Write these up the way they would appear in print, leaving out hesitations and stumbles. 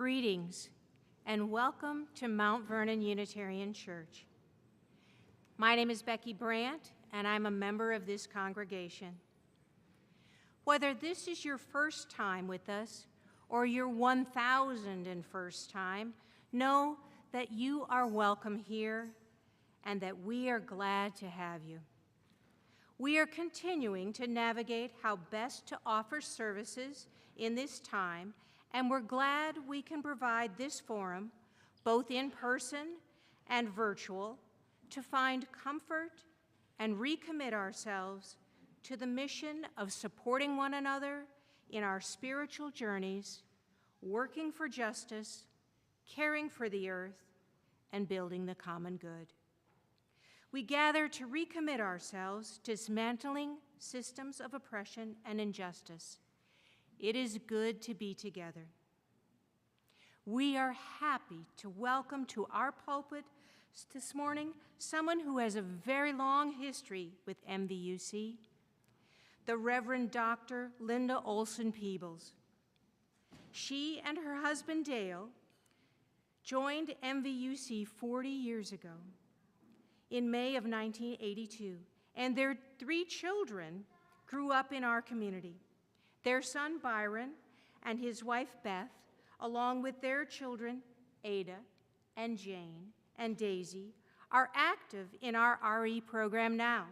Greetings and welcome to Mount Vernon Unitarian Church. My name is Becky Brandt and I'm a member of this congregation. Whether this is your first time with us or your 1,001st time, know that you are welcome here and that we are glad to have you. We are continuing to navigate how best to offer services in this time, and we're glad we can provide this forum, both in person and virtual, to find comfort and recommit ourselves to the mission of supporting one another in our spiritual journeys, working for justice, caring for the earth, and building the common good. We gather to recommit ourselves to dismantling systems of oppression and injustice. It is good to be together. We are happy to welcome to our pulpit this morning someone who has a very long history with MVUC, the Reverend Dr. Linda Olson Peebles. She and her husband Dale joined MVUC 40 years ago in May of 1982, and their 3 children grew up in our community. Their son Byron and his wife Beth, along with their children Ada and Jane and Daisy, are active in our RE program now.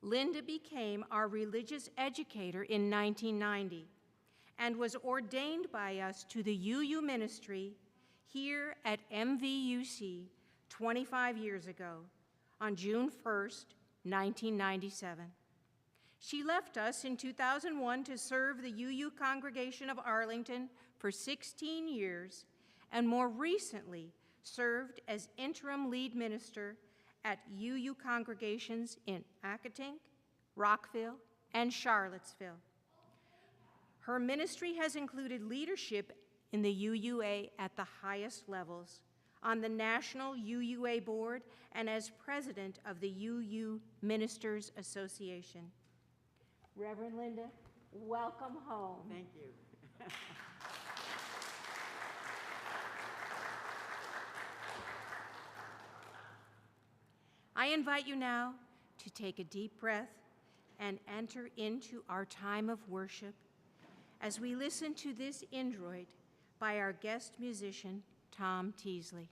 Linda became our religious educator in 1990 and was ordained by us to the UU ministry here at MVUC 25 years ago on June 1st, 1997. She left us in 2001 to serve the UU congregation of Arlington for 16 years and more recently served as interim lead minister at UU congregations in Accotink, Rockville, and Charlottesville. Her ministry has included leadership in the UUA at the highest levels, on the National UUA Board, and as president of the UU Ministers Association. Reverend Linda, welcome home. Thank you. I invite you now to take a deep breath and enter into our time of worship as we listen to this introit by our guest musician, Tom Teasley.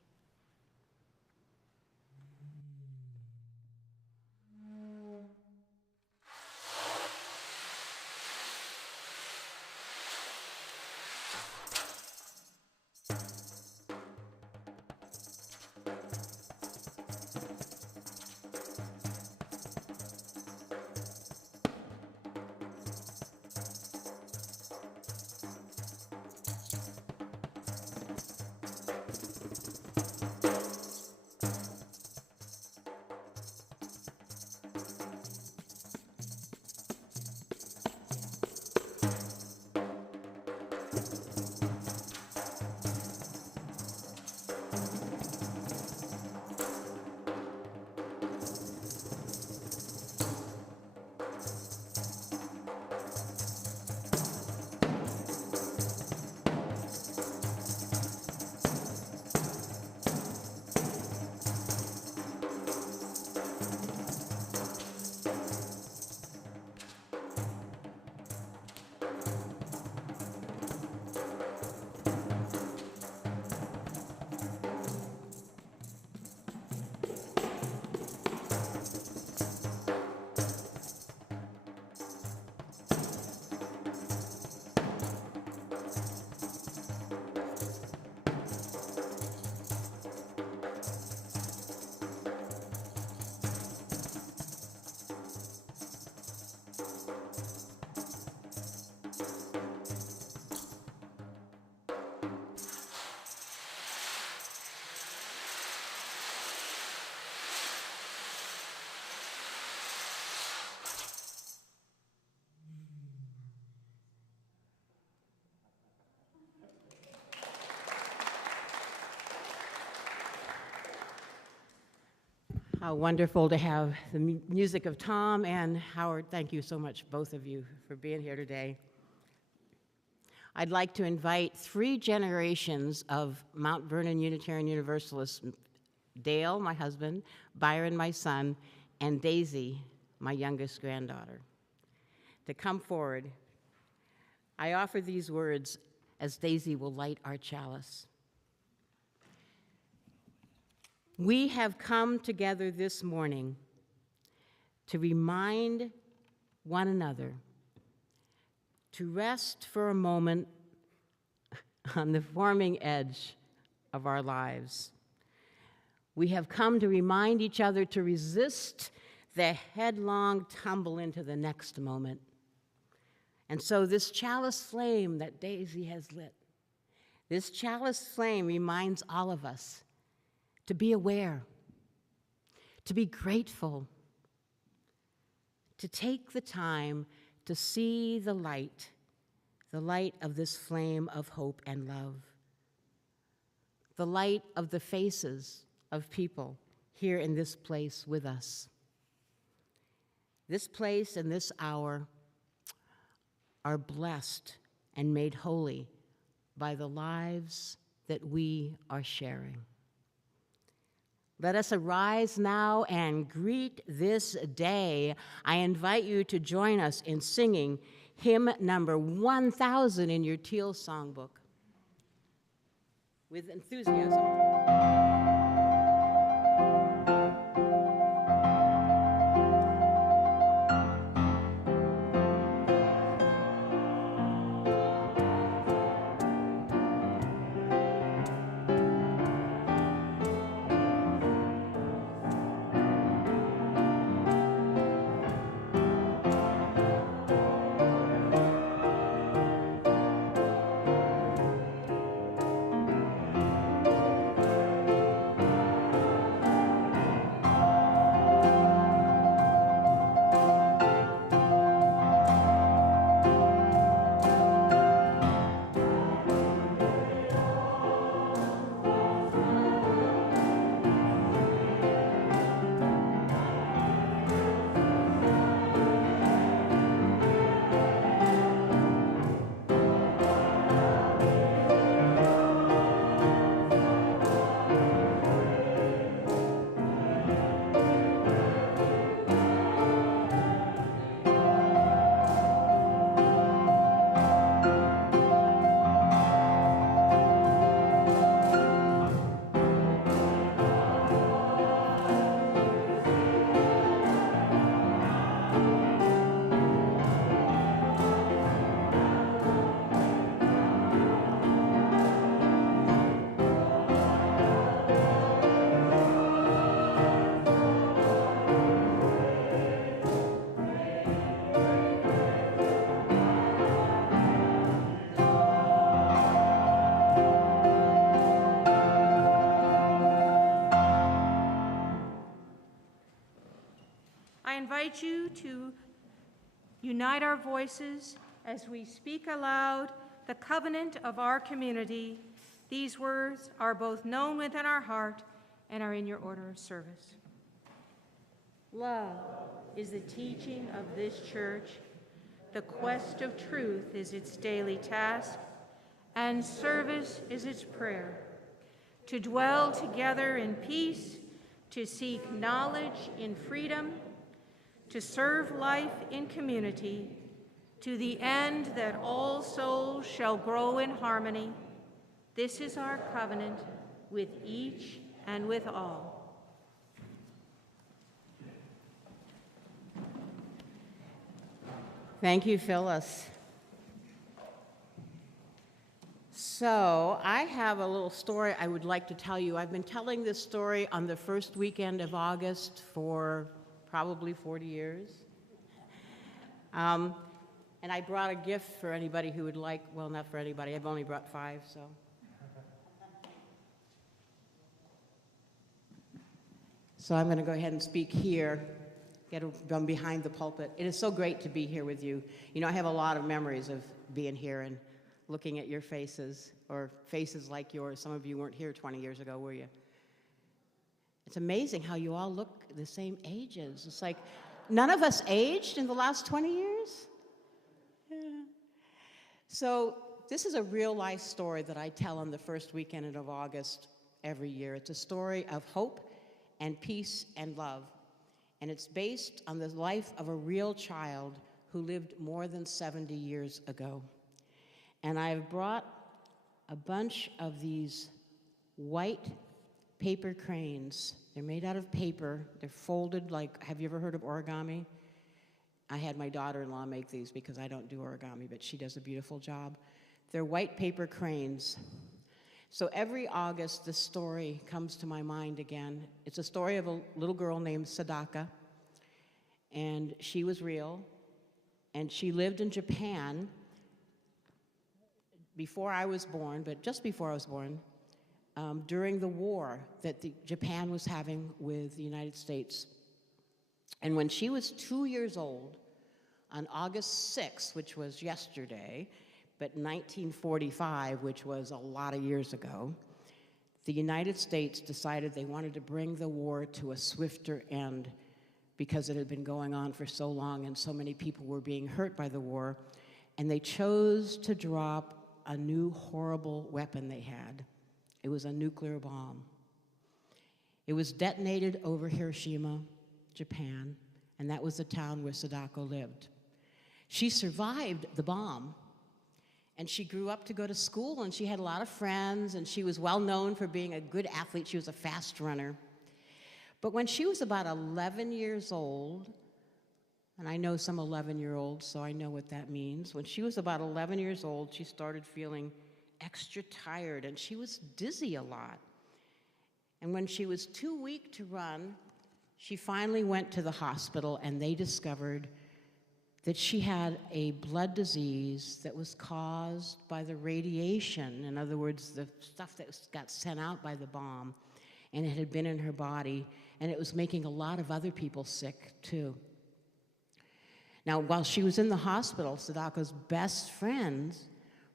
How wonderful to have the music of Tom and Howard. Thank you so much, both of you, for being here today. I'd like to invite 3 generations of Mount Vernon Unitarian Universalists, Dale, my husband, Byron, my son, and Daisy, my youngest granddaughter, to come forward. I offer these words as Daisy will light our chalice. We have come together this morning to remind one another to rest for a moment on the forming edge of our lives. We have come to remind each other to resist the headlong tumble into the next moment. And so this chalice flame that Daisy has lit, this chalice flame reminds all of us to be aware, to be grateful, to take the time to see the light of this flame of hope and love, the light of the faces of people here in this place with us. This place and this hour are blessed and made holy by the lives that we are sharing. Let us arise now and greet this day. I invite you to join us in singing hymn number 1000 in your Teal songbook with enthusiasm. I invite you to unite our voices as we speak aloud the covenant of our community. These words are both known within our heart and are in your order of service. Love is the teaching of this church. The quest of truth is its daily task, and service is its prayer. To dwell together in peace, to seek knowledge in freedom, to serve life in community, to the end that all souls shall grow in harmony. This is our covenant with each and with all. Thank you, Phyllis. So I have a little story I would like to tell you. I've been telling this story on the first weekend of August for probably 40 years. And I brought a gift for anybody who would like, well, not for anybody, I've only brought 5, so. So I'm going to go ahead and speak here, get from behind the pulpit. It is so great to be here with you. You know, I have a lot of memories of being here and looking at your faces, or faces like yours. Some of you weren't here 20 years ago, were you? It's amazing how you all look the same ages. It's like none of us aged in the last 20 years. Yeah. So this is a real-life story that I tell on the first weekend of August every year. It's a story of hope and peace and love. And it's based on the life of a real child who lived more than 70 years ago. And I've brought a bunch of these white paper cranes. They're made out of paper. They're folded like, have you ever heard of origami? I had my daughter-in-law make these because I don't do origami, but she does a beautiful job. They're white paper cranes. So every August, this story comes to my mind again. It's a story of a little girl named Sadaka, and she was real, and she lived in Japan before I was born, but just before I was born, during the war that Japan was having with the United States. And when she was 2 years old, on August 6th, which was yesterday, but 1945, which was a lot of years ago, the United States decided they wanted to bring the war to a swifter end because it had been going on for so long and so many people were being hurt by the war, and they chose to drop a new horrible weapon they had. It was a nuclear bomb. It was detonated over Hiroshima, Japan, and that was the town where Sadako lived. She survived the bomb, and she grew up to go to school, and she had a lot of friends, and she was well known for being a good athlete. She was a fast runner. But when she was about 11 years old, and I know some 11-year-olds, so I know what that means. When she was about 11 years old, she started feeling extra tired, and she was dizzy a lot. And when she was too weak to run, she finally went to the hospital, and they discovered that she had a blood disease that was caused by the radiation. In other words, the stuff that got sent out by the bomb, and it had been in her body, and it was making a lot of other people sick, too. Now, while she was in the hospital, Sadako's best friends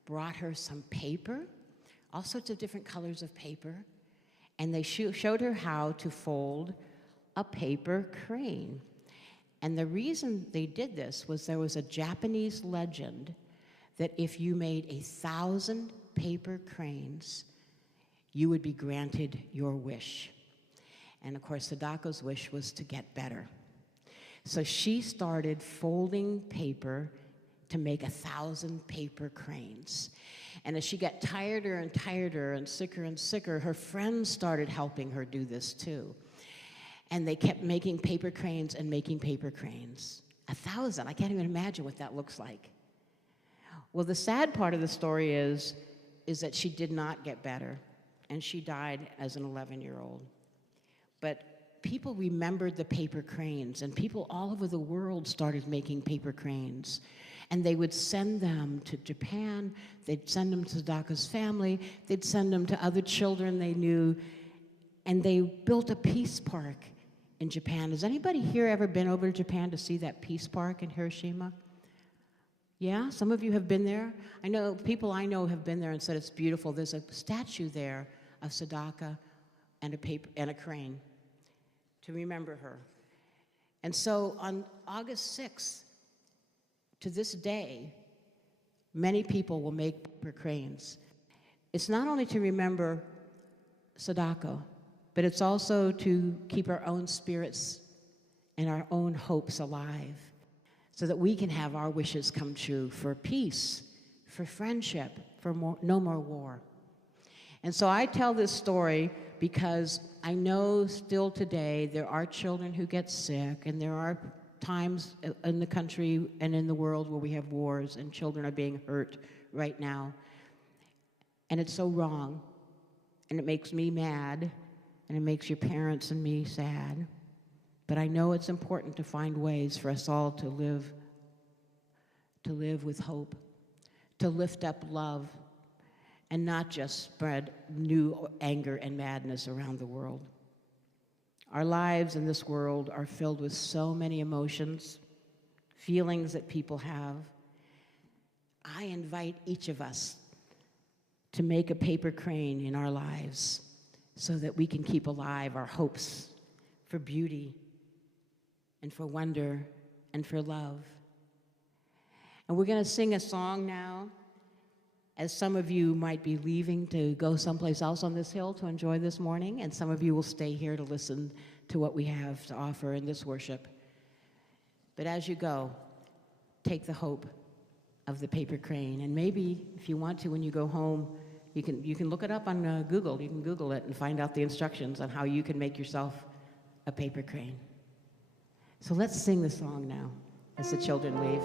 brought her some paper, all sorts of different colors of paper, and they showed her how to fold a paper crane. And the reason they did this was there was a Japanese legend that if you made 1,000 paper cranes, you would be granted your wish. And of course, Sadako's wish was to get better. So she started folding paper to make 1,000 paper cranes. And as she got tireder and tireder and sicker, her friends started helping her do this too. And they kept making paper cranes and making paper cranes. 1,000, I can't even imagine what that looks like. Well, the sad part of the story is that she did not get better, and she died as an 11-year-old. But people remembered the paper cranes, and people all over the world started making paper cranes. And they would send them to Japan, they'd send them to Sadako's family, they'd send them to other children they knew, and they built a peace park in Japan. Has anybody here ever been over to Japan to see that peace park in Hiroshima? Yeah, some of you have been there. I know people I know have been there and said it's beautiful. There's a statue there of Sadaka and a crane to remember her. And so on August 6th, to this day, many people will make paper cranes. It's not only to remember Sadako, but it's also to keep our own spirits and our own hopes alive so that we can have our wishes come true for peace, for friendship, for no more war. And so I tell this story because I know still today there are children who get sick, and there are times in the country and in the world where we have wars and children are being hurt right now. And it's so wrong, and it makes me mad, and it makes your parents and me sad. But I know it's important to find ways for us all to live with hope, to lift up love, and not just spread new anger and madness around the world. Our lives in this world are filled with so many emotions, feelings that people have. I invite each of us to make a paper crane in our lives so that we can keep alive our hopes for beauty and for wonder and for love. And we're going to sing a song now as some of you might be leaving to go someplace else on this hill to enjoy this morning, and some of you will stay here to listen to what we have to offer in this worship. But as you go, take the hope of the paper crane, and maybe if you want to, when you go home, you can look it up on Google. You can Google it and find out the instructions on how you can make yourself a paper crane. So let's sing the song now as the children leave.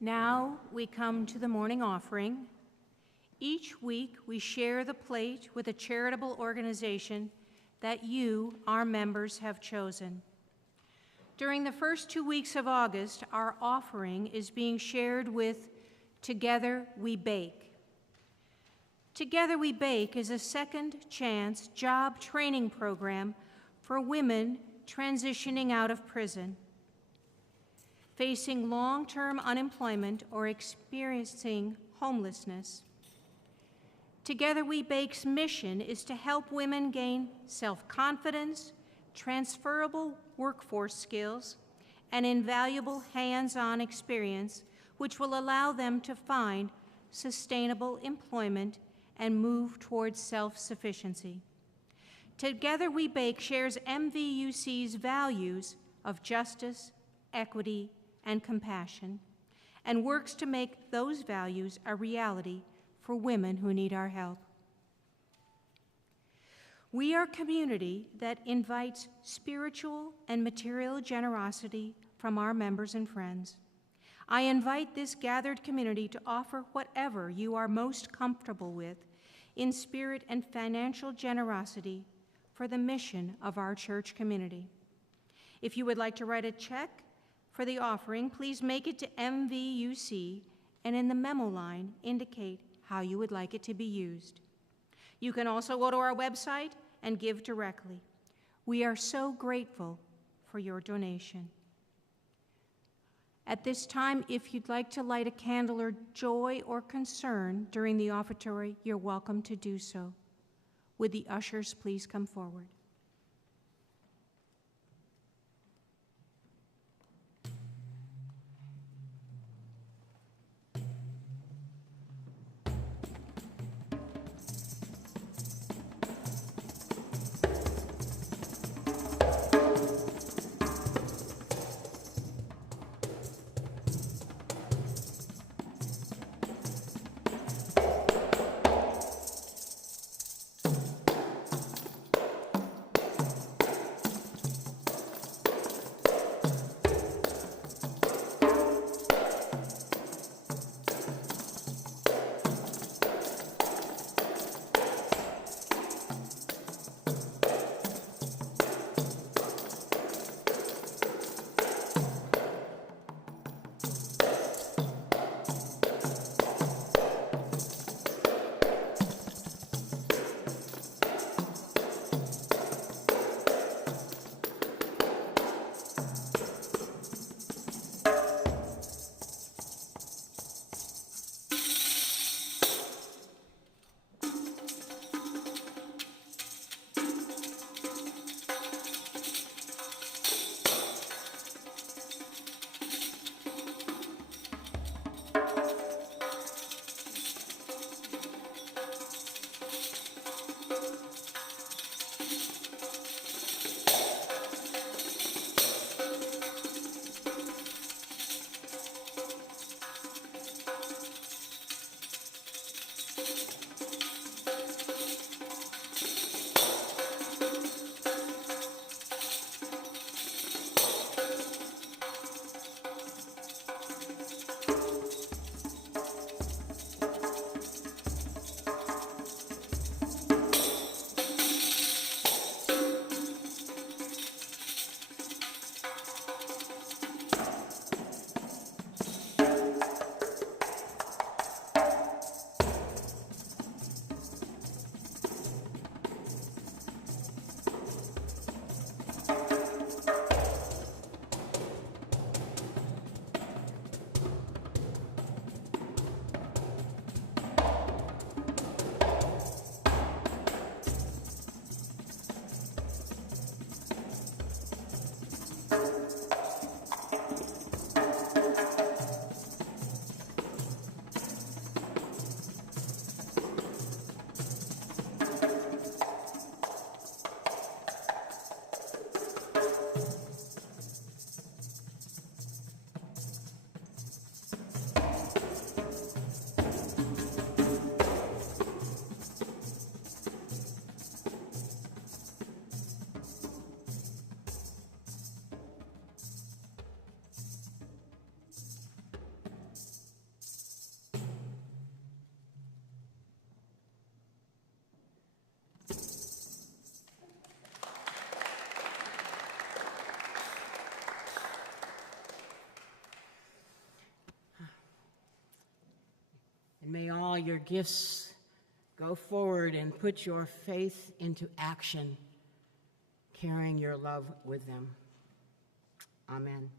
Now we come to the morning offering. Each week we share the plate with a charitable organization that you, our members, have chosen. During the first 2 weeks of August, our offering is being shared with Together We Bake. Together We Bake is a second chance job training program for women transitioning out of prison, facing long-term unemployment or experiencing homelessness. Together We Bake's mission is to help women gain self-confidence, transferable workforce skills, and invaluable hands-on experience which will allow them to find sustainable employment and move towards self-sufficiency. Together We Bake shares MVUC's values of justice, equity, and compassion, and works to make those values a reality for women who need our help. We are a community that invites spiritual and material generosity from our members and friends. I invite this gathered community to offer whatever you are most comfortable with in spirit and financial generosity for the mission of our church community. If you would like to write a check for the offering, please make it to MVUC and in the memo line indicate how you would like it to be used. You can also go to our website and give directly. We are so grateful for your donation. At this time, if you'd like to light a candle or joy or concern during the offertory, you're welcome to do so. Would the ushers please come forward? And may all your gifts go forward and put your faith into action, carrying your love with them. Amen.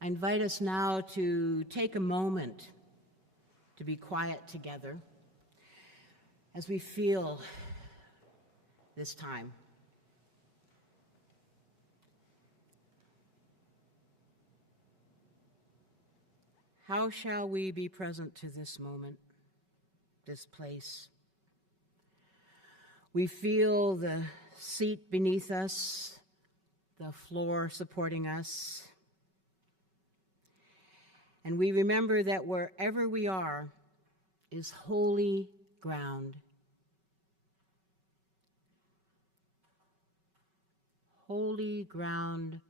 I invite us now to take a moment to be quiet together as we feel this time. How shall we be present to this moment, this place? We feel the seat beneath us, the floor supporting us, and we remember that wherever we are is holy ground. Holy ground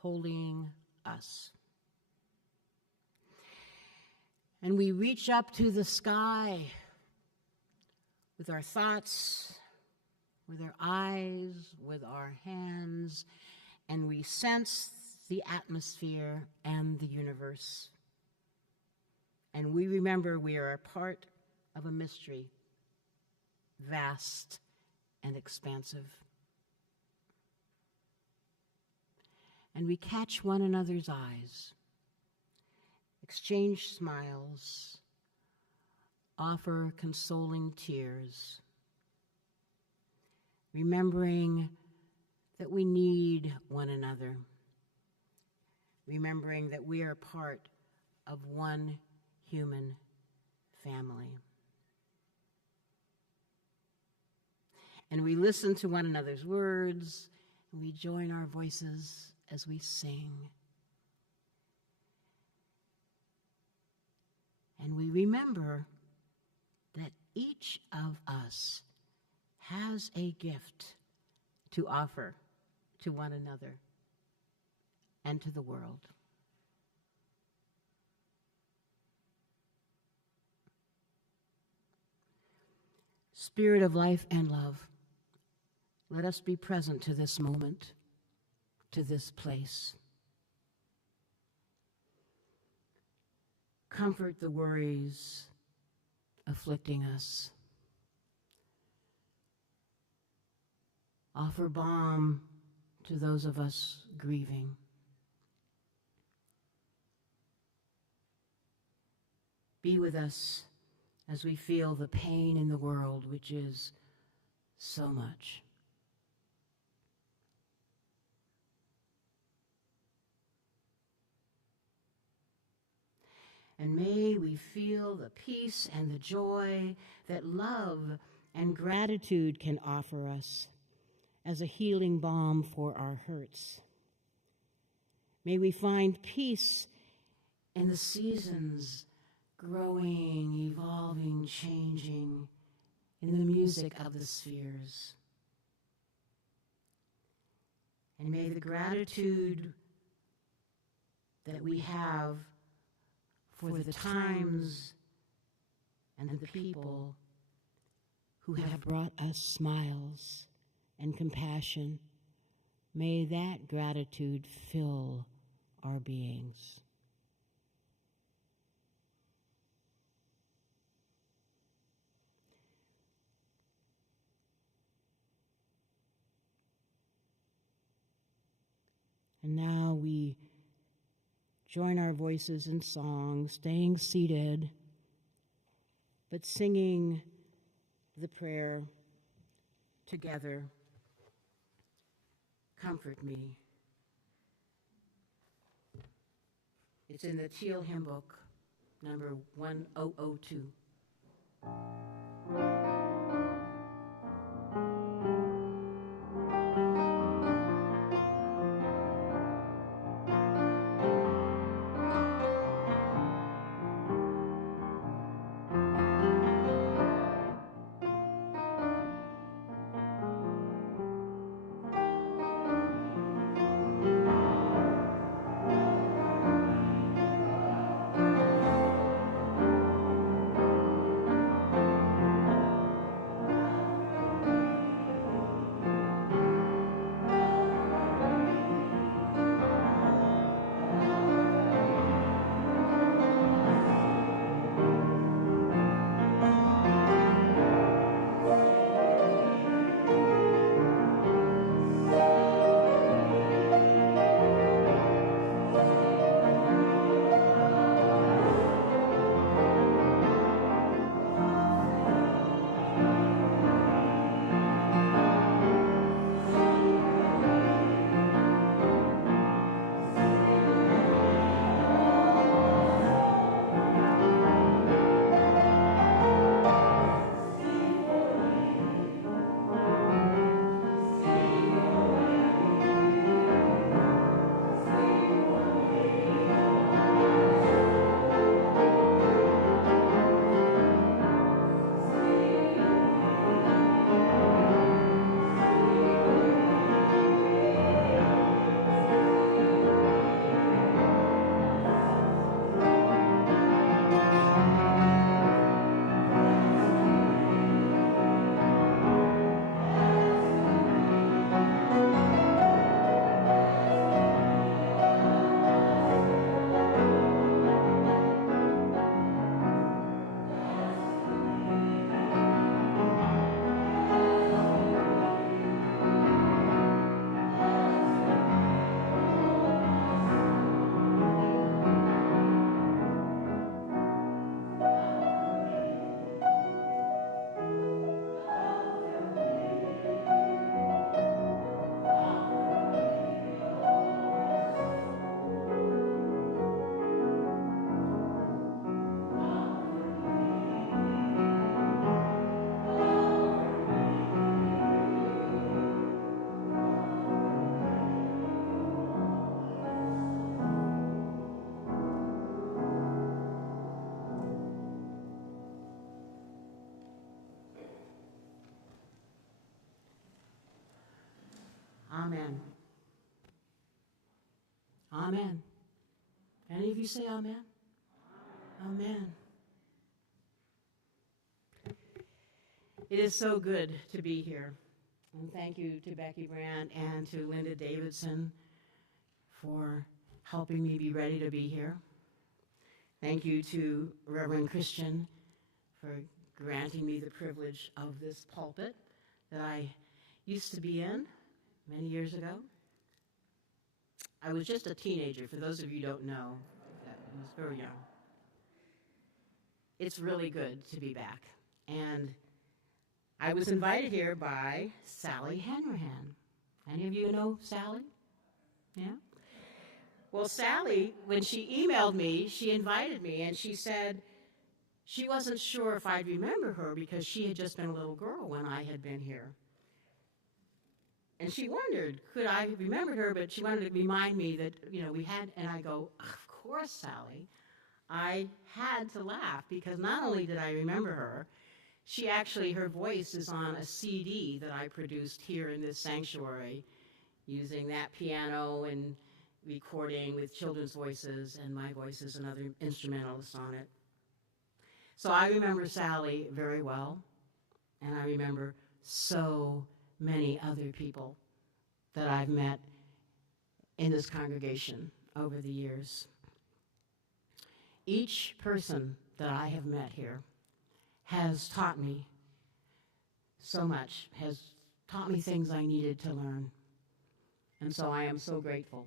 holding us. And we reach up to the sky with our thoughts, with our eyes, with our hands, and we sense the atmosphere and the universe. And we remember we are a part of a mystery, vast and expansive. And we catch one another's eyes, exchange smiles, offer consoling tears, remembering that we need one another, remembering that we are part of one human family. And we listen to one another's words, and we join our voices as we sing. And we remember that each of us has a gift to offer to one another and to the world. Spirit of life and love, let us be present to this moment, to this place. Comfort the worries afflicting us. Offer balm to those of us grieving. Be with us as we feel the pain in the world, which is so much. And may we feel the peace and the joy that love and gratitude can offer us as a healing balm for our hurts. May we find peace in the seasons, growing, evolving, changing, in the music of the spheres. And may the gratitude that we have for the times and the people who have brought us smiles and compassion, may that gratitude fill our beings. And now we join our voices in song, staying seated, but singing the prayer together. Comfort me. It's in the Teal Hymn Book, number 1002. Amen. Amen. Any of you say amen? Amen. It is so good to be here. And thank you to Becky Brandt and to Linda Davidson for helping me be ready to be here. Thank you to Reverend Christian for granting me the privilege of this pulpit that I used to be in many years ago. I was just a teenager, for those of you who don't know. I was very young. It's really good to be back. And I was invited here by Sally Hanrahan. Any of you know Sally? Yeah? Well, Sally, when she emailed me, she invited me, and she said she wasn't sure if I'd remember her because she had just been a little girl when I had been here. And she wondered, could I remember her, but she wanted to remind me that, we had, and I go, of course, Sally. I had to laugh because not only did I remember her, her voice is on a CD that I produced here in this sanctuary using that piano and recording with children's voices and my voices and other instrumentalists on it. So I remember Sally very well, and I remember so many other people that I've met in this congregation over the years. Each person that I have met here has taught me so much, has taught me things I needed to learn. And so I am so grateful.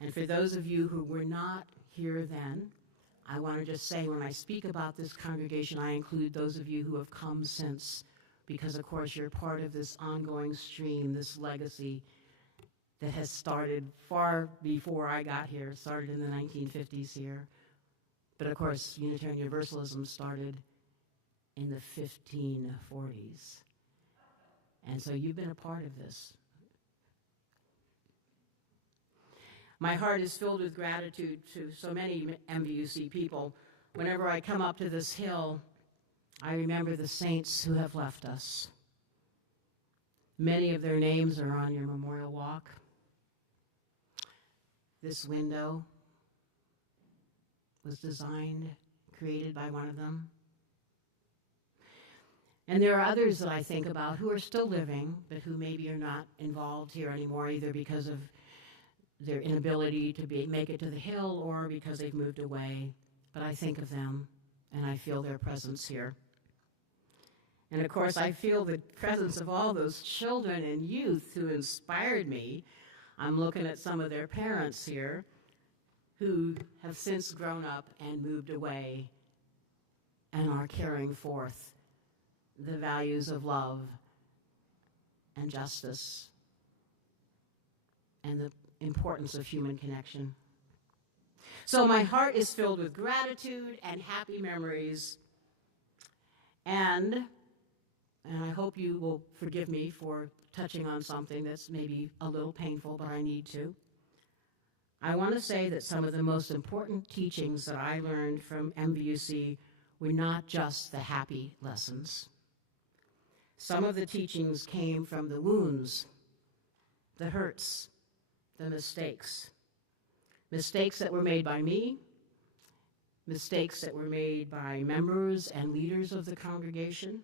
And for those of you who were not here then, I want to just say when I speak about this congregation, I include those of you who have come since, because of course you're part of this ongoing stream, this legacy that has started far before I got here, started in the 1950s here. But of course, Unitarian Universalism started in the 1540s. And so you've been a part of this. My heart is filled with gratitude to so many MVUC people. Whenever I come up to this hill, I remember the saints who have left us. Many of their names are on your memorial walk. This window was designed, created by one of them. And there are others that I think about who are still living, but who maybe are not involved here anymore, either because of their inability to make it to the hill or because they've moved away. But I think of them, and I feel their presence here. And of course, I feel the presence of all those children and youth who inspired me. I'm looking at some of their parents here who have since grown up and moved away and are carrying forth the values of love and justice and the importance of human connection. So my heart is filled with gratitude and happy memories, and I hope you will forgive me for touching on something that's maybe a little painful, but I need to. I want to say that some of the most important teachings that I learned from MVUC were not just the happy lessons. Some of the teachings came from the wounds, the hurts, the mistakes. Mistakes that were made by me, mistakes that were made by members and leaders of the congregation.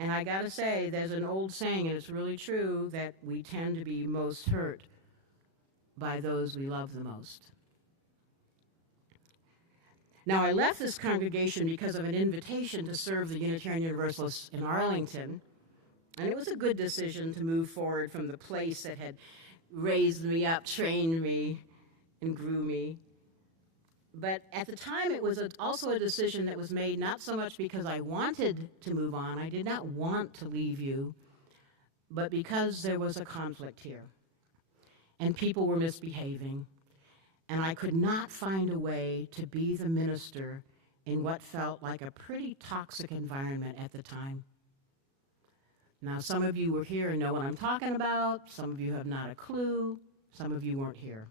And I gotta say, there's an old saying, and it's really true, that we tend to be most hurt by those we love the most. Now, I left this congregation because of an invitation to serve the Unitarian Universalists in Arlington, and it was a good decision to move forward from the place that had raised me up, trained me, and grew me. But at the time, it was also a decision that was made not so much because I wanted to move on, I did not want to leave you, but because there was a conflict here, and people were misbehaving, and I could not find a way to be the minister in what felt like a pretty toxic environment at the time. Now, some of you were here and know what I'm talking about. Some of you have not a clue. Some of you weren't here.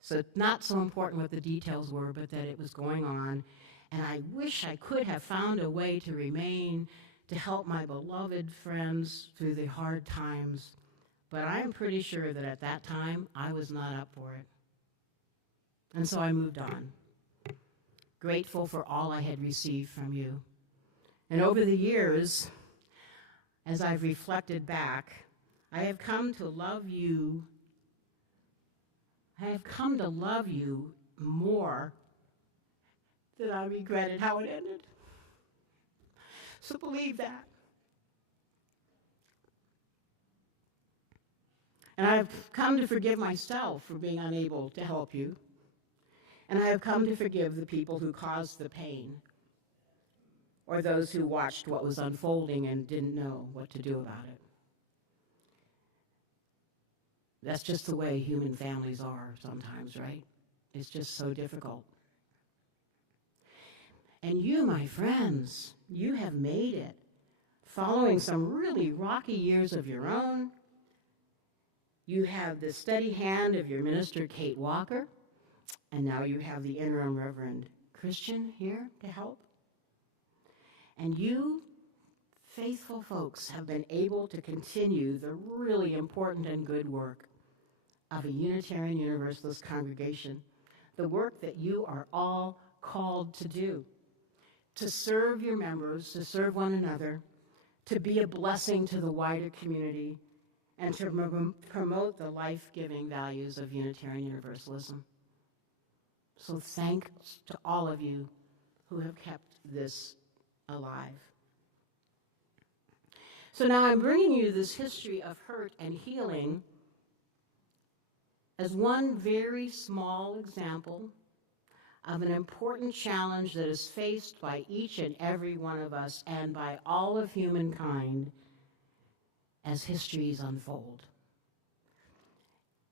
So not so important what the details were, but that it was going on. And I wish I could have found a way to remain to help my beloved friends through the hard times, but I am pretty sure that at that time I was not up for it. And so I moved on, grateful for all I had received from you. And over the years, as I've reflected back, I have come to love you. I have come to love you more than I regretted how it ended. So believe that. And I have come to forgive myself for being unable to help you. And I have come to forgive the people who caused the pain, or those who watched what was unfolding and didn't know what to do about it. That's just the way human families are sometimes, right? It's just so difficult. And you, my friends, you have made it, following some really rocky years of your own. You have the steady hand of your minister, Kate Walker, and now you have the interim Reverend Christian here to help. And you, faithful folks, have been able to continue the really important and good work of a Unitarian Universalist congregation, the work that you are all called to do, to serve your members, to serve one another, to be a blessing to the wider community, and to promote the life-giving values of Unitarian Universalism. So thanks to all of you who have kept this alive. So now I'm bringing you this history of hurt and healing as one very small example of an important challenge that is faced by each and every one of us and by all of humankind as histories unfold.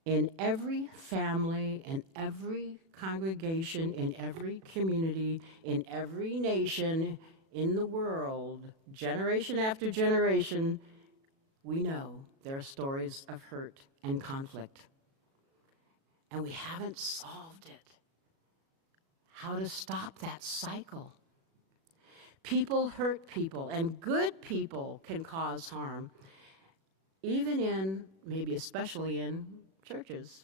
In every family, in every congregation, in every community, in every nation in the world, generation after generation, we know there are stories of hurt and conflict. And we haven't solved it. How to stop that cycle. People hurt people, and good people can cause harm, even in, maybe especially in, churches.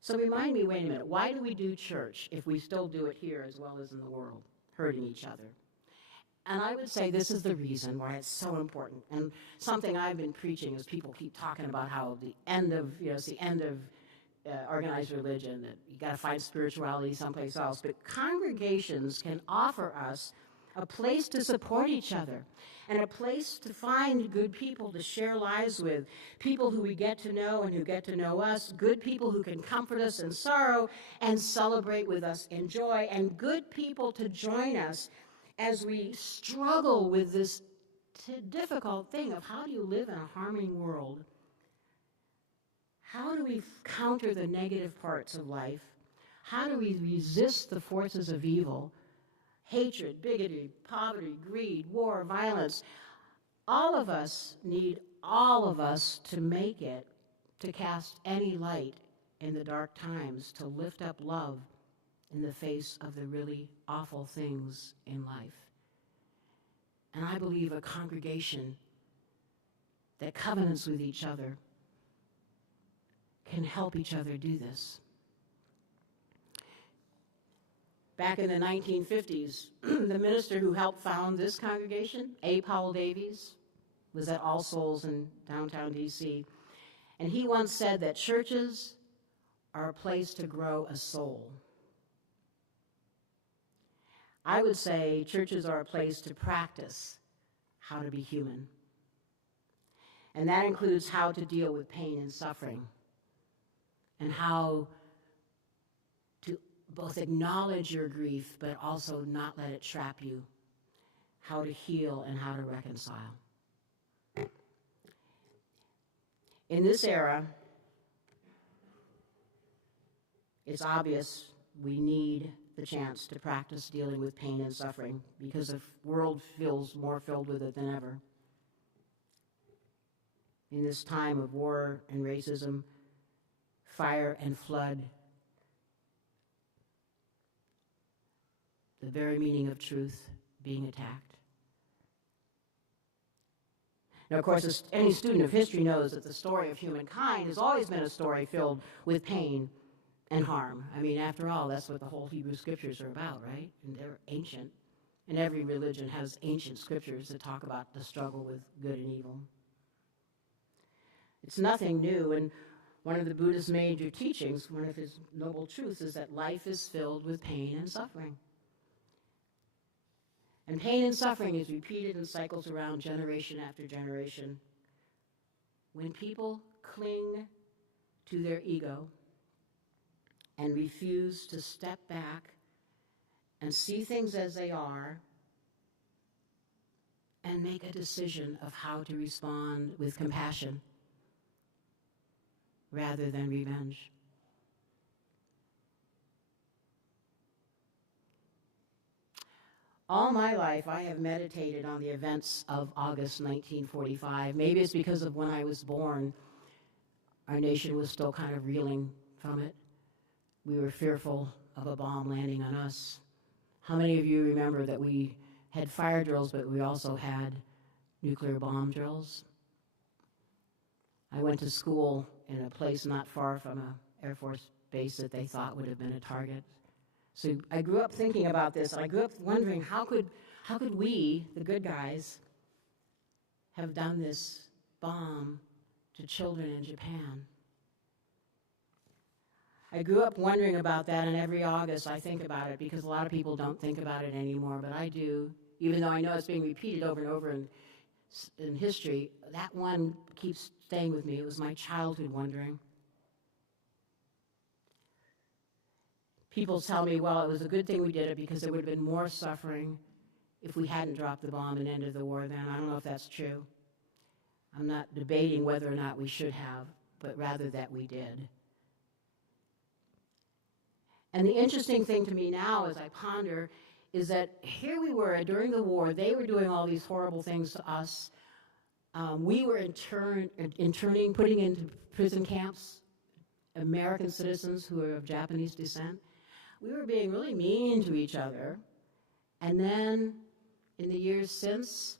So remind me, wait a minute, why do we do church if we still do it here as well as in the world, hurting each other? And I would say this is the reason why it's so important. And something I've been preaching is people keep talking about how the end of, it's the end of organized religion, that you got to find spirituality someplace else. But congregations can offer us a place to support each other and a place to find good people to share lives with, people who we get to know and who get to know us, good people who can comfort us in sorrow and celebrate with us in joy, and good people to join us as we struggle with this difficult thing of how do you live in a harming world? How do we counter the negative parts of life? How do we resist the forces of evil? Hatred, bigotry, poverty, greed, war, violence. All of us need all of us to make it, to cast any light in the dark times, to lift up love in the face of the really awful things in life. And I believe a congregation that covenants with each other can help each other do this. Back in the 1950s, the minister who helped found this congregation, A. Powell Davies, was at All Souls in downtown D.C., and he once said that churches are a place to grow a soul. I would say churches are a place to practice how to be human. And that includes how to deal with pain and suffering, and how to both acknowledge your grief but also not let it trap you, how to heal and how to reconcile. In this era, it's obvious we need the chance to practice dealing with pain and suffering because the world feels more filled with it than ever. In this time of war and racism, fire and flood, the very meaning of truth being attacked. Now, of course, any student of history knows that the story of humankind has always been a story filled with pain and harm. I mean, after all, that's what the whole Hebrew Scriptures are about, right? And they're ancient. And every religion has ancient scriptures that talk about the struggle with good and evil. It's nothing new, and one of the Buddha's major teachings, one of his noble truths, is that life is filled with pain and suffering. And pain and suffering is repeated and cycles around generation after generation. When people cling to their ego and refuse to step back and see things as they are and make a decision of how to respond with compassion rather than revenge. All my life, I have meditated on the events of August 1945. Maybe it's because of when I was born. Our nation was still kind of reeling from it. We were fearful of a bomb landing on us. How many of you remember that we had fire drills, but we also had nuclear bomb drills? I went to school in a place not far from an Air Force base that they thought would have been a target. So I grew up thinking about this. I grew up wondering, how could we, the good guys, have done this bomb to children in Japan? I grew up wondering about that, and every August I think about it, because a lot of people don't think about it anymore, but I do. Even though I know it's being repeated over and over in history, that one keeps staying with me. It was my childhood wondering. People tell me, well, it was a good thing we did it because there would have been more suffering if we hadn't dropped the bomb and ended the war then. I don't know if that's true. I'm not debating whether or not we should have, but rather that we did. And the interesting thing to me now as I ponder is that here we were during the war, they were doing all these horrible things to us. We were interning, putting into prison camps American citizens who were of Japanese descent. We were being really mean to each other. And then in the years since,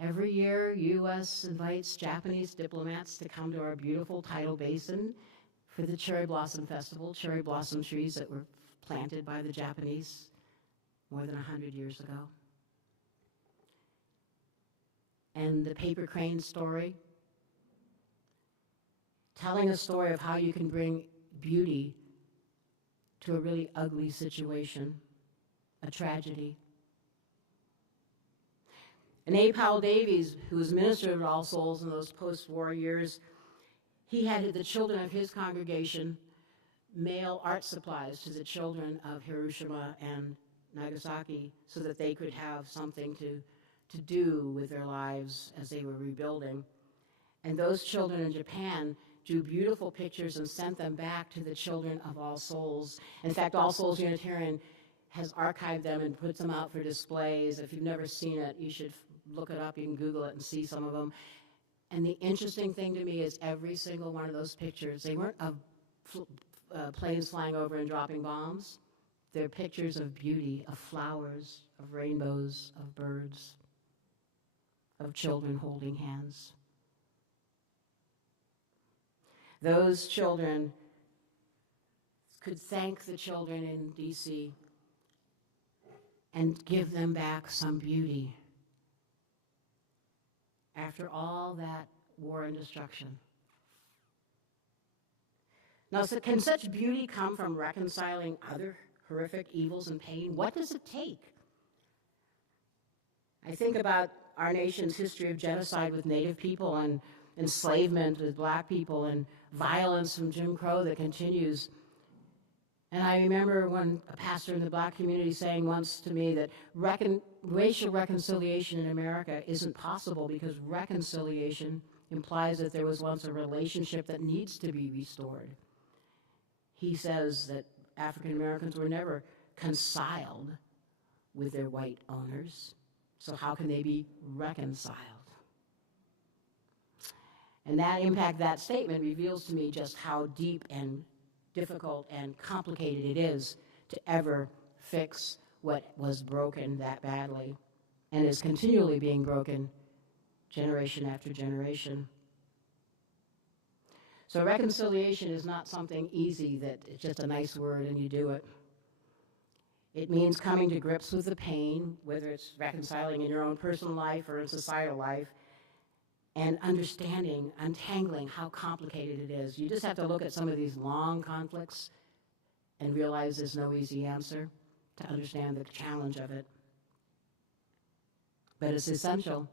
every year U.S. invites Japanese diplomats to come to our beautiful tidal basin for the Cherry Blossom Festival, cherry blossom trees that were planted by the Japanese more than 100 years ago. And the paper crane story, telling a story of how you can bring beauty to a really ugly situation, a tragedy. And A. Powell Davies, who was minister of All Souls in those post-war years, he had the children of his congregation mail art supplies to the children of Hiroshima and Nagasaki so that they could have something to do with their lives as they were rebuilding. And those children in Japan drew beautiful pictures and sent them back to the children of All Souls. In fact, All Souls Unitarian has archived them and puts them out for displays. If you've never seen it, you should look it up. You can Google it and see some of them. And the interesting thing to me is every single one of those pictures, they weren't of planes flying over and dropping bombs. They're pictures of beauty, of flowers, of rainbows, of birds, of children holding hands. Those children could thank the children in D.C. and give them back some beauty after all that war and destruction. Now, so can such beauty come from reconciling other horrific evils and pain? What does it take? I think about our nation's history of genocide with Native people and enslavement with Black people and violence from Jim Crow that continues. And I remember one a pastor in the Black community saying once to me that racial reconciliation in America isn't possible because reconciliation implies that there was once a relationship that needs to be restored. He says that African Americans were never reconciled with their white owners, so how can they be reconciled? And that statement reveals to me just how deep and difficult and complicated it is to ever fix what was broken that badly. and is continually being broken generation after generation. So reconciliation is not something easy that it's just a nice word and you do it. It means coming to grips with the pain, whether it's reconciling in your own personal life or in societal life, and understanding, untangling how complicated it is. You just have to look at some of these long conflicts and realize there's no easy answer to understand the challenge of it. But it's essential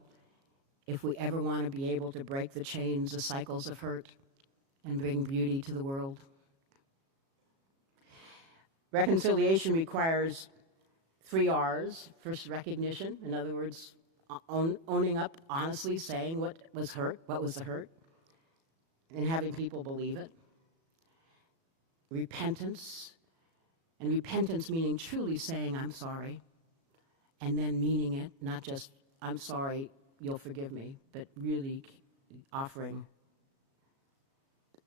if we ever want to be able to break the chains, the cycles of hurt, and bring beauty to the world. Reconciliation requires 3 R's. First, recognition. In other words, owning up, honestly saying what was hurt, what was the hurt, and having people believe it. Repentance, and repentance meaning truly saying, I'm sorry, and then meaning it, not just, I'm sorry, you'll forgive me, but really offering.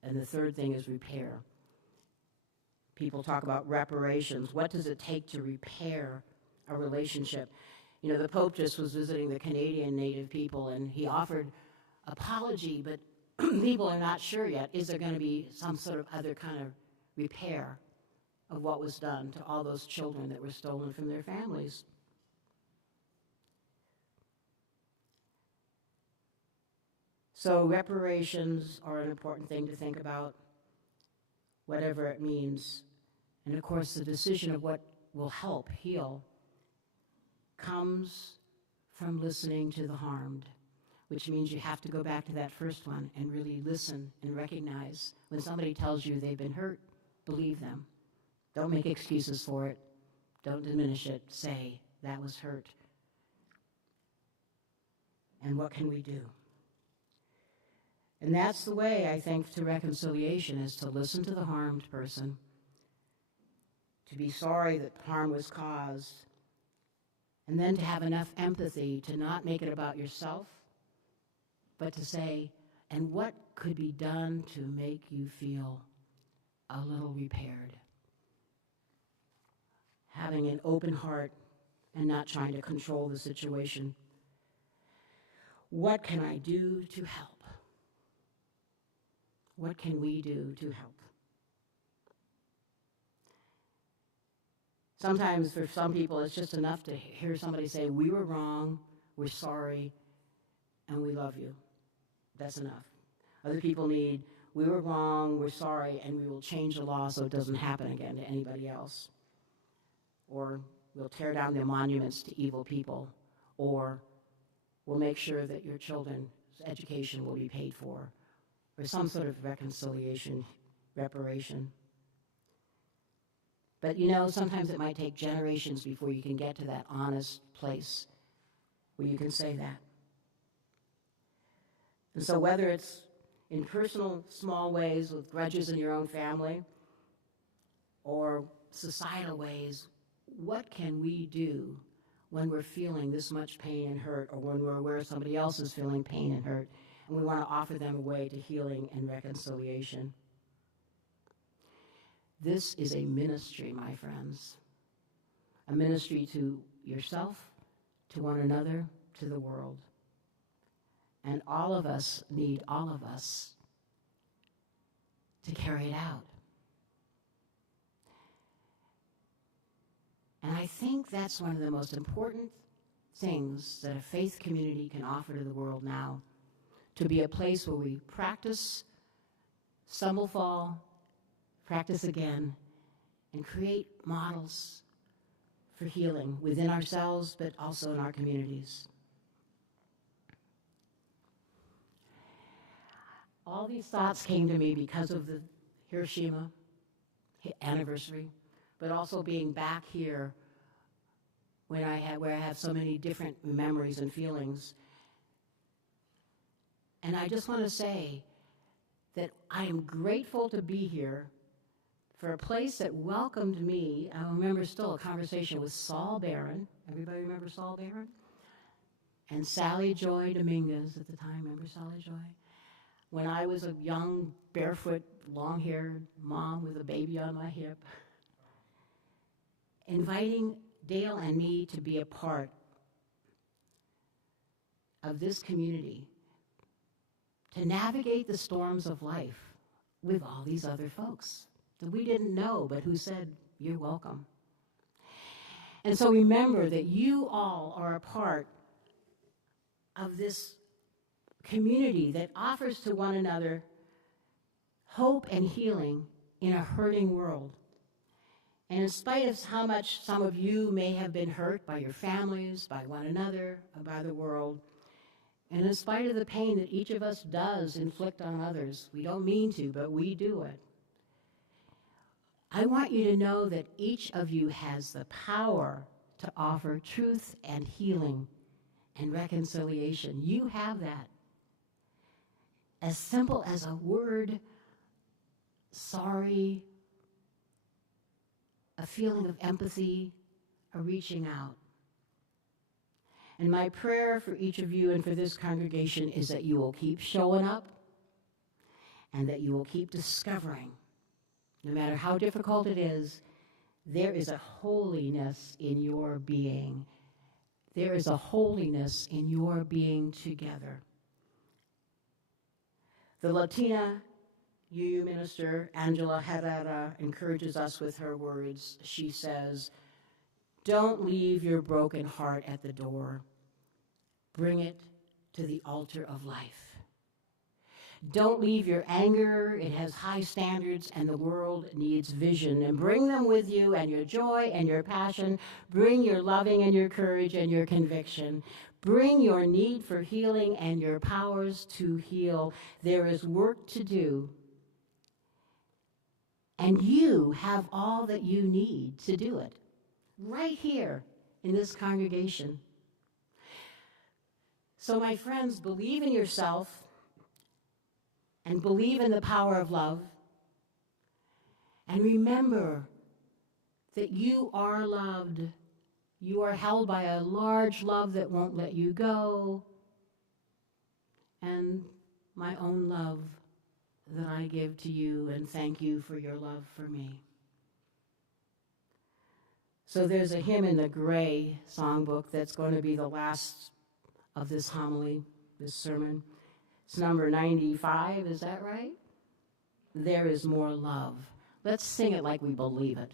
And the third thing is repair. People talk about reparations. What does it take to repair a relationship? You know, the Pope just was visiting the Canadian Native people, and he offered apology, but people are not sure yet. Is there going to be some sort of other kind of repair of what was done to all those children that were stolen from their families? So reparations are an important thing to think about, whatever it means. And of course, the decision of what will help heal comes from listening to the harmed, which means you have to go back to that first one and really listen and recognize when somebody tells you they've been hurt, believe them. Don't make excuses for it. Don't diminish it. Say, that was hurt. And what can we do? And that's the way, I think, to reconciliation, is to listen to the harmed person, to be sorry that harm was caused, and then to have enough empathy to not make it about yourself, but to say, and what could be done to make you feel a little repaired? Having an open heart and not trying to control the situation. What can I do to help? What can we do to help? Sometimes for some people it's just enough to hear somebody say, we were wrong, we're sorry, and we love you. That's enough. Other people need, we were wrong, we're sorry, and we will change the law so it doesn't happen again to anybody else. Or we'll tear down the monuments to evil people. Or we'll make sure that your children's education will be paid for. Or some sort of reconciliation, reparation. But you know, sometimes it might take generations before you can get to that honest place where you can say that. And so whether it's in personal small ways with grudges in your own family, or societal ways, what can we do when we're feeling this much pain and hurt, or when we're aware somebody else is feeling pain and hurt, and we want to offer them a way to healing and reconciliation? This is a ministry, my friends. A ministry to yourself, to one another, to the world. And all of us need all of us to carry it out. And I think that's one of the most important things that a faith community can offer to the world now, to be a place where we practice, stumble, fall, practice again, and create models for healing within ourselves, but also in our communities. All these thoughts came to me because of the Hiroshima anniversary, but also being back here where I have so many different memories and feelings. And I just want to say that I am grateful to be here for a place that welcomed me. I remember still a conversation with Saul Barron. Everybody remember Saul Barron? And Sally Joy Dominguez at the time. Remember Sally Joy? When I was a young, barefoot, long-haired mom with a baby on my hip, inviting Dale and me to be a part of this community to navigate the storms of life with all these other folks that we didn't know, but who said, "You're welcome." And so remember that you all are a part of this community that offers to one another hope and healing in a hurting world. And in spite of how much some of you may have been hurt by your families, by one another, or by the world, and in spite of the pain that each of us does inflict on others, we don't mean to, but we do it. I want you to know that each of you has the power to offer truth and healing and reconciliation. You have that. As simple as a word, sorry, a feeling of empathy, a reaching out. And my prayer for each of you and for this congregation is that you will keep showing up and that you will keep discovering, no matter how difficult it is, there is a holiness in your being. There is a holiness in your being together. The Latina UU minister, Angela Herrera, encourages us with her words. She says, "Don't leave your broken heart at the door. Bring it to the altar of life. Don't leave your anger. It has high standards and the world needs vision. And bring them with you, and your joy and your passion. Bring your loving and your courage and your conviction. Bring your need for healing and your powers to heal. There is work to do. And you have all that you need to do it, right here in this congregation. So my friends, believe in yourself and believe in the power of love. And remember that you are loved. You are held by a large love that won't let you go. And my own love that I give to you, and thank you for your love for me. So there's a hymn in the gray songbook that's going to be the last of this homily, this sermon. It's number 95, is that right? There is more love. Let's sing it like we believe it.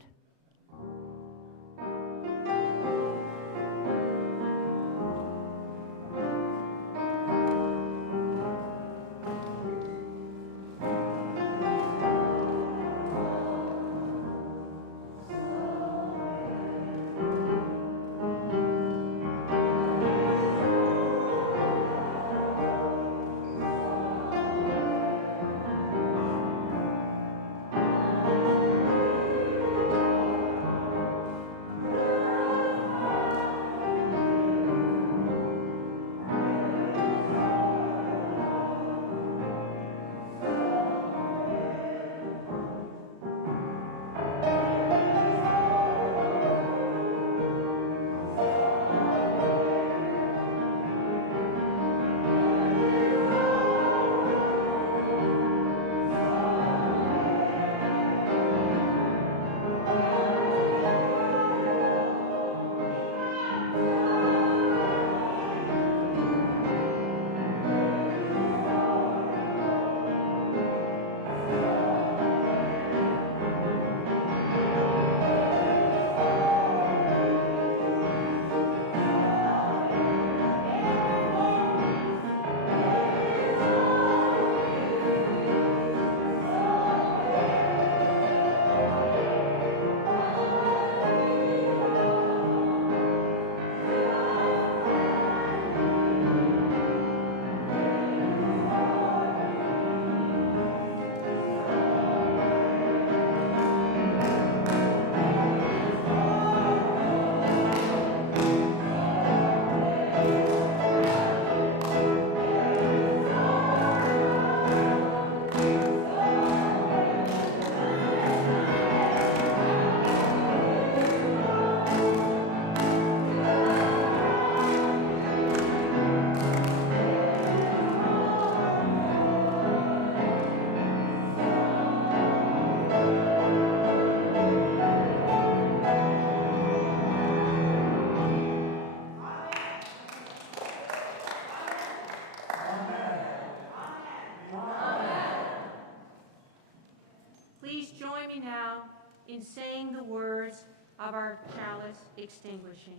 in saying the words of our chalice extinguishing.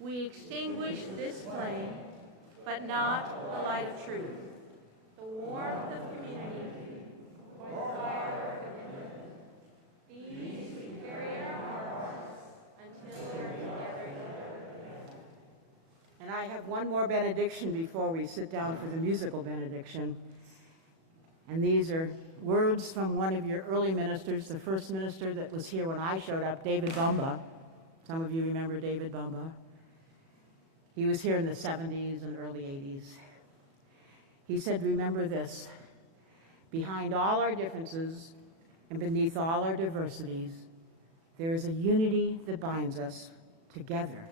We extinguish this flame, but not the light of truth, the warmth of community, or fire of commitment. These we carry in our hearts until we are together again. And I have one more benediction before we sit down for the musical benediction. And these are words from one of your early ministers, the first minister that was here when I showed up, David Bumba. Some of you remember David Bumba. He was here in the 70s and early 80s. He said, remember this, behind all our differences and beneath all our diversities, there is a unity that binds us together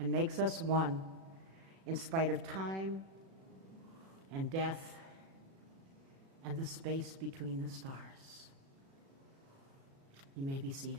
and makes us one in spite of time and death and the space between the stars. You may be seated.